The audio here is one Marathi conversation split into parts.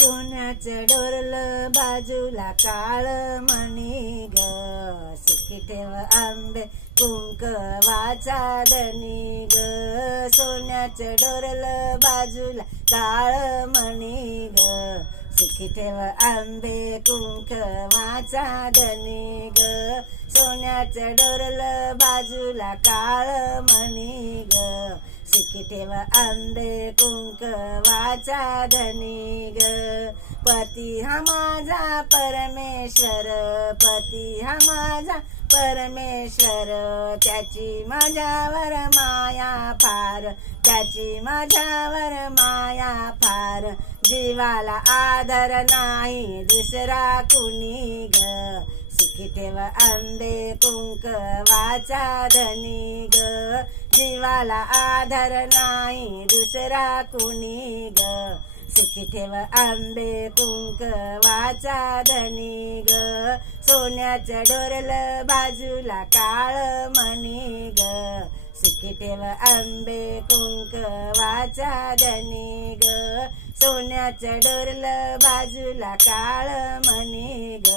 सोन्याचं डोरलं बाजूला काळ मणी ग, सुखी ठेव आंबे कुंकवाचा धनी ग. सोन्याचं डोरलं बाजूला काळ मणी ग, सुखी ठेव आंबे कुंकवाचा धनी ग. सोन्याचं डोरलं बाजूला काळ मणी ग, सुखी ठेव आंबे कुंकवाचा धनी ग. पती हा माझा परमेश्वर, पती हा माझा परमेश्वर, त्याची माझ्यावर माया फार, त्याची माझ्यावर माया फार. जीवाला आदर नाही दुसरा कुणी ग, सुखी ठेव आंबे कुंकवाचा धनी ग. जीवाला आदर नाही दुसरा कुणी ग, सुखी ठेव आंबे कुंकवाचा धनी ग. सोन्याचं डोरलं बाजूला काळ मणी ग, सुखी ठेव आंबे कुंकवाचा धनी ग. सोन्याचं डोरलं बाजूला काळ मणी ग,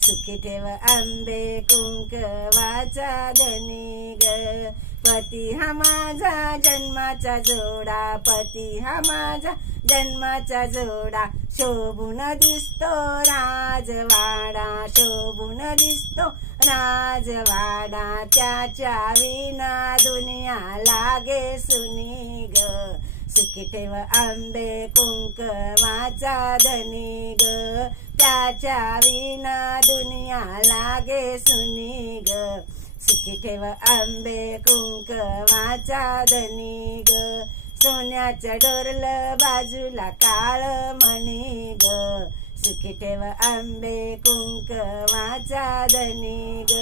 सुखी ठेव आंबे कुंकवाचा धनी ग. पती हा माझा जन्माचा जोडा, पती हा माझा जन्माचा जोडा, शोभून दिसतो राजवाडा, शोभून दिसतो राजवाडा. त्याच्या विना दुनिया लागे सुनी ग, सुखी ठेव आंबे कुंकवाचा धनी ग. त्याच्या विना दुनिया लागे सुनी ग, सुखी ठेव आंबे कुंकवाचा धनी ग. सोन्याचं डोरलं बाजूला काळ मणी ग, सुखी ठेव आंबे कुंकवाचा धनी ग.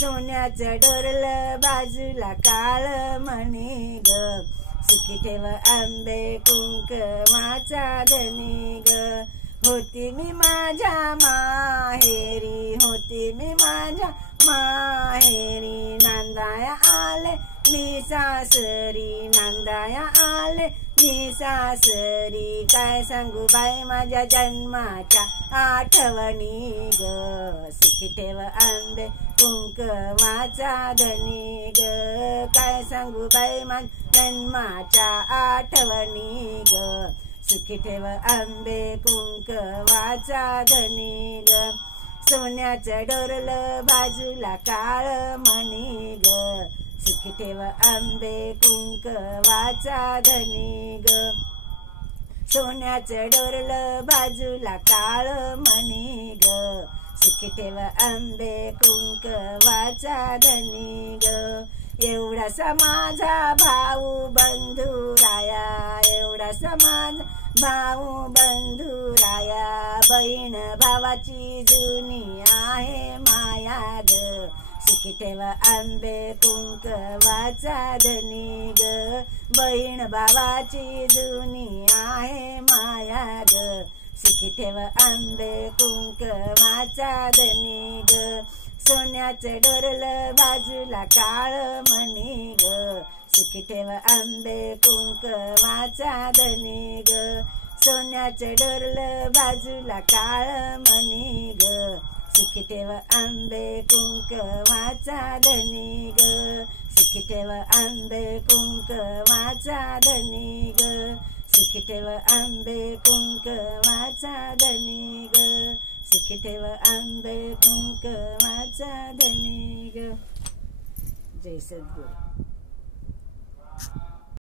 सोन्याचं डोरलं बाजूला काळ मणी ग, सुखी ठेव आंबे कुंकवाचा धनी ग. होती मी माझ्या माहेरी, होती मी माझ्या माहेरी, नांदाया आले मी सासरी, नांदाया आले मी सासरी. काय सांगू बाई माझ्या जन्माच्या आठवणी ग, सुखी ठेव आंबे कुंकवाचा धनी ग. काय सांगू बाई माझ्या जन्माच्या आठवणी ग, सुखी ठेव आंबे कुंकवाचा धनी ग. सोन्याचं डोरलं बाजूला काळ मणी ग, सुखी ठेव आंबे कुंकवाचा धनी ग. सोन्याचं डोरलं बाजूला काळ मणी ग, सुखी ठेव आंबे कुंकवाचा धनी ग. एवढासा माझा भाऊ बंधू राया, एवढासा माझा भाऊ बंधू राया. बहीण भावाची जुनी आहे माया ग, सुखी ठेव आंबे कुंकवाचा धनी ग. बहीण भावाची जुनी आहे माया ग, सुखी ठेव आंबे कुंकवाचा धनी ग. सोन्याचं डोरलं बाजूला काळ मणी ग, सुखी ठेव आंबे कुंकवाचा धनी ग. सोन्याचं डोरलं बाजूला काळ मणी ग, सुखी ठेव आंबे कुंकवाचा धनी ग, सुखी ठेव आंबे कुंकवाचा धनी ग, सुखी ठेव आंबे कुंकवाचा धनी ग, सुखी ठेव आंबे कुंकवाचा धनी ग. जय सद्गुरू.